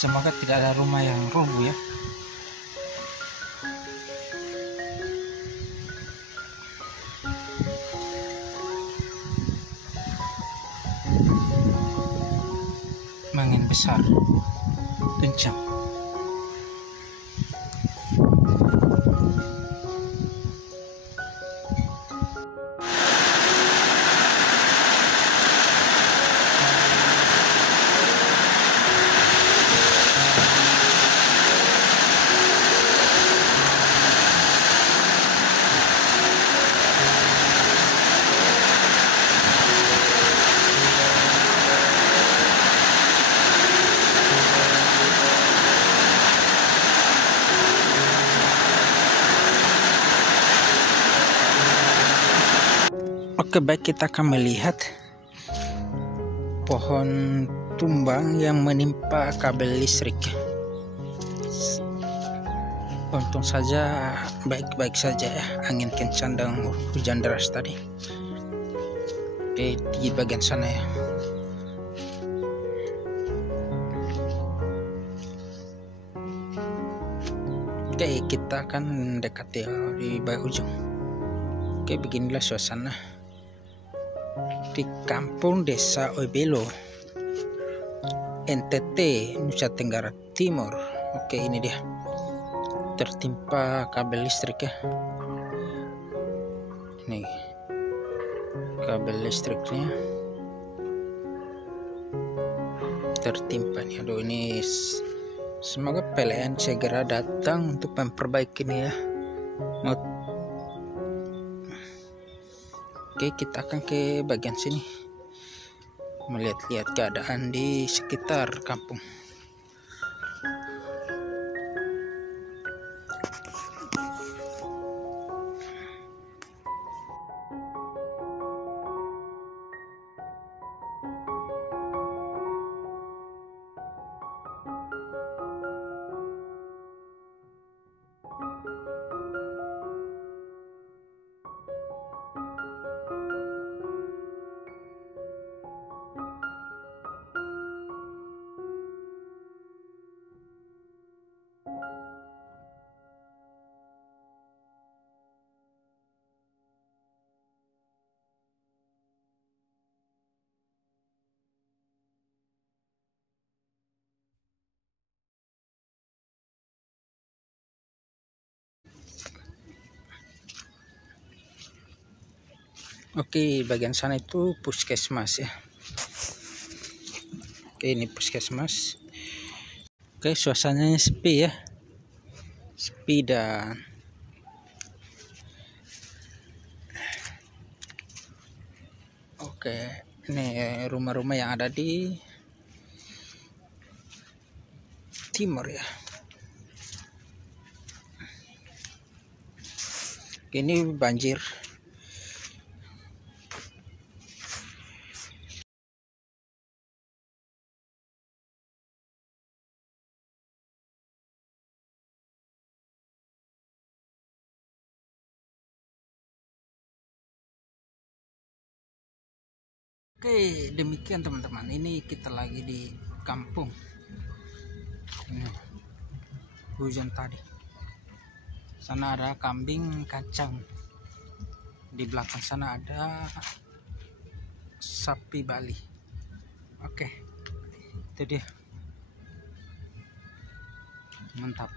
Semoga tidak ada rumah yang rubuh ya. Angin besar kencang. Oke, baik, kita akan melihat pohon tumbang yang menimpa kabel listrik. Untung saja baik-baik saja ya, angin kencang dan hujan deras tadi. Oke, di bagian sana ya. Oke, kita akan mendekati di bagian ujung. Oke, beginilah suasana di kampung desa Oibelo, NTT, Nusa Tenggara Timur. Oke, ini dia, tertimpa kabel listrik ya. Ini kabel listriknya tertimpa nih. Aduh, ini semoga PLN segera datang untuk memperbaikinya ya. Oke, kita akan ke bagian sini melihat-lihat keadaan di sekitar kampung. Oke, bagian sana itu puskesmas ya. Oke, ini puskesmas. Oke, suasananya sepi ya. Sepi dan oke, ini rumah-rumah yang ada di timur ya. Ini banjir. Oke, demikian teman-teman. Ini kita lagi di kampung. Ini, hujan tadi. Sana ada kambing kacang. Di belakang sana ada sapi Bali. Oke, itu dia. Mantap.